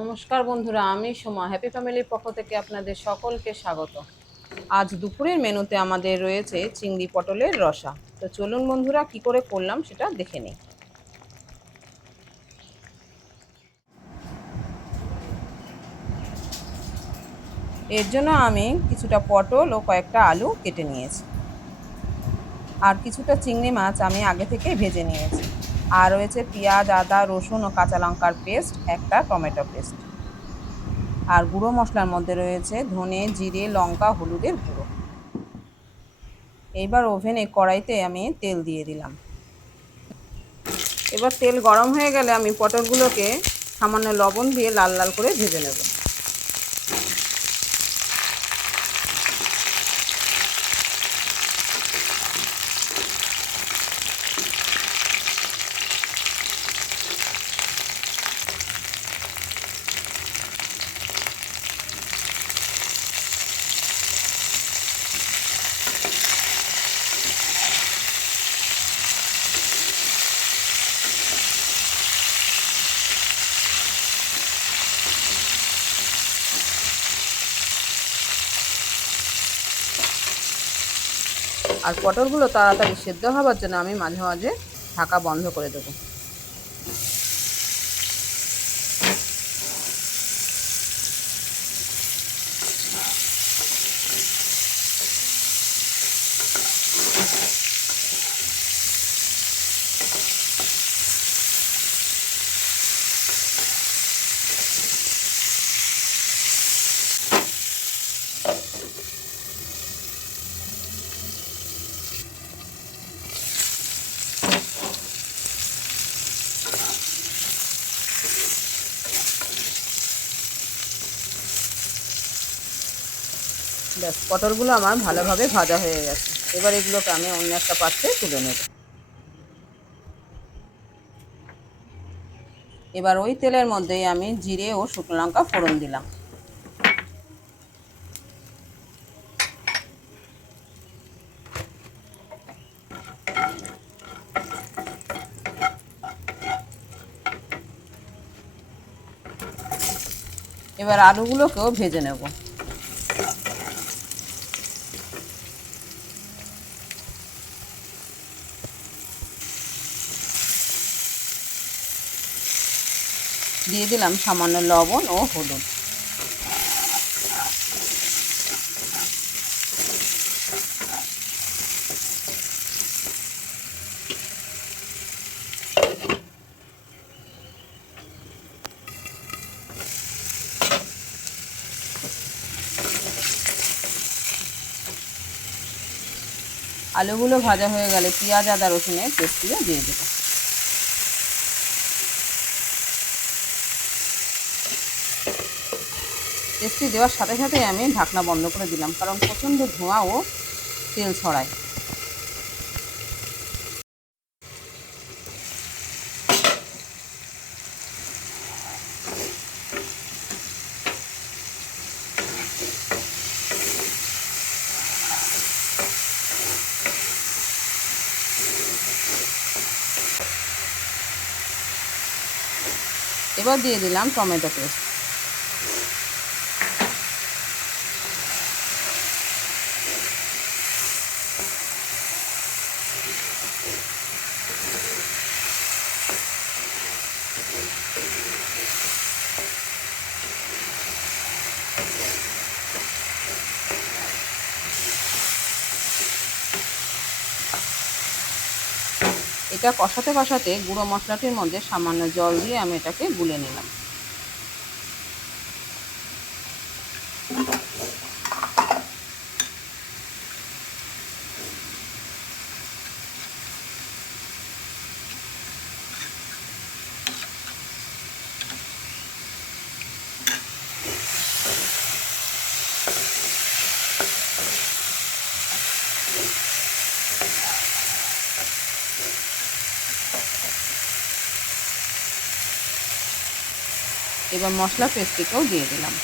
নমস্কার বন্ধুরা, আমি সোমা। হ্যাপি ফ্যামিলির পক্ষ থেকে আপনাদের সকলকে স্বাগত। আজ দুপুরের মেনুতে আমাদের রয়েছে চিংড়ি পটলের রসা। তো চলুন বন্ধুরা, কি করে করলাম সেটা দেখে নিই। এর জন্য আমি কিছুটা পটল ও কয়েকটা আলু কেটে নিয়েছি। আর কিছুটা চিংড়ি মাছ আমি আগে থেকে ভেজে নিয়েছি। আর রয়েছে পেঁয়াজ, আদা, রসুন ও কাঁচা লঙ্কার পেস্ট, একটা টমেটো পেস্ট। আর গুঁড়ো মশলার মধ্যে রয়েছে ধনে, জিরে, লঙ্কা, হলুদের গুঁড়ো। এইবার ওভেনে কড়াইতে আমি তেল দিয়ে দিলাম। এবার তেল গরম হয়ে গেলে আমি পটলগুলোকে সামান্য লবণ দিয়ে লাল লাল করে ভেজে নেব। আর পটলগুলো তাড়াতাড়ি সেদ্ধ হওয়ার জন্য আমি মাঝে মাঝে ঢাকা বন্ধ করে দেবো। ব্যাস, পটলগুলো আমার ভালোভাবে ভাজা হয়ে গেছে। এবার এগুলোকে আমি অন্য একটা পাত্রে তুলে নেব। এবার ওই তেলের মধ্যেই আমি জিরে ও শুকনো লঙ্কা ফোড়ন দিলাম। এবার আলুগুলোকেও ভেজে নেব। দিয়ে দিলাম সামান্য লবণ ও হলুদ। আলুগুলো ভাজা হয়ে গেলে পেঁয়াজ, আদা, রসুনের পেস্টগুলো দিয়ে দেবো পেস্টটি দেওয়ার সাথে সাথে আমি ঢাকনা বন্ধ করে দিলাম, কারণ প্রচণ্ড ধোঁয়া ও তেল ছড়ায়। এবার দিয়ে দিলাম টমেটো পেস্ট। এটা কষাতে কষাতে গুঁড়ো মশলাটির মধ্যে সামান্য জল দিয়ে আমি এটাকে গুলে নিলাম। এবার মশলা পেস্টটিকেও দিয়ে দিলাম।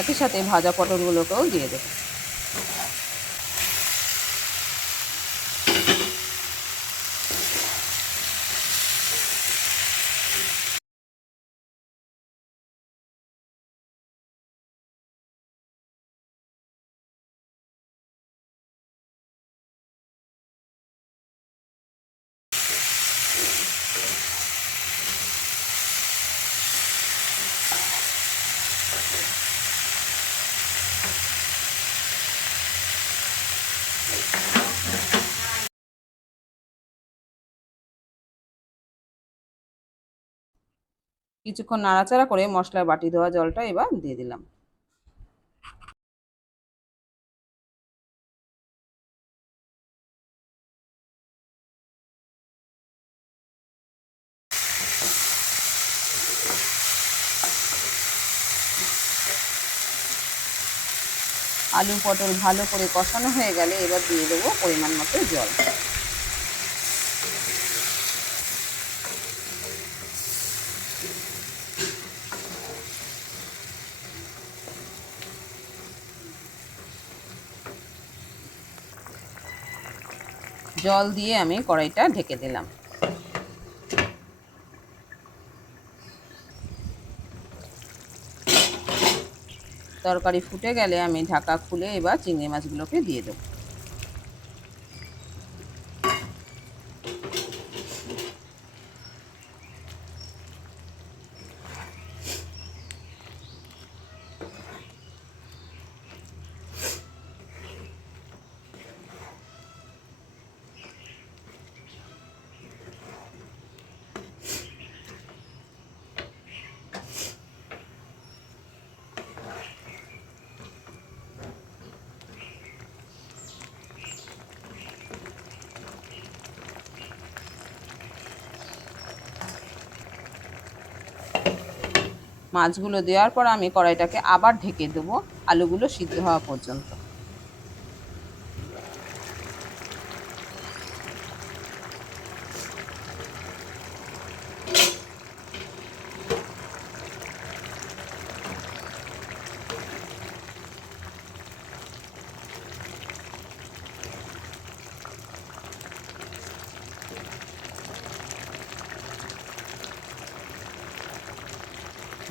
একই সাথে ভাজা পটলগুলোকেও দিয়ে দেবো। কিছুক্ষণ নাড়াচাড়া করে মশলার বাটি ধোয়া জলটা এবার দিয়ে দিলাম। আলু পটল ভালো করে কষানো হয়ে গেলে এবার দিয়ে দেবো পরিমাণ মতো জল। জল দিয়ে আমি কড়াইটা ঢেকে দিলাম। তরকারি ফুটে গেলে আমি ঢাকা খুলে এবার চিংড়ি মাছগুলোকে দিয়ে দেবো। মাছগুলো দেওয়ার পর আমি কড়াইটাকে আবার ঢেকে দেবো আলুগুলো সিদ্ধ হওয়া পর্যন্ত।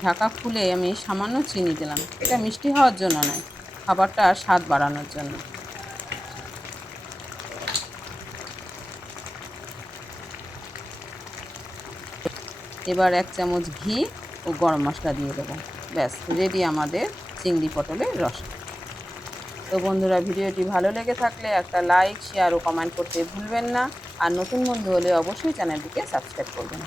ঢাকা খুলে আমি সামান্য চিনি দিলাম। এটা মিষ্টি হওয়ার জন্য নয়, খাবারটা স্বাদ বাড়ানোর জন্য। এবার এক চামচ ঘি ও গরম মশলা দিয়ে দেবো। ব্যাস রেডি আমাদের চিংড়ি পটলের রস। তো বন্ধুরা, ভিডিওটি ভালো লেগে থাকলে একটা লাইক শেয়ার ও কমেন্ট করতে ভুলবেন না। আর নতুন বন্ধু হলে অবশ্যই চ্যানেলটিকে সাবস্ক্রাইব করবেন।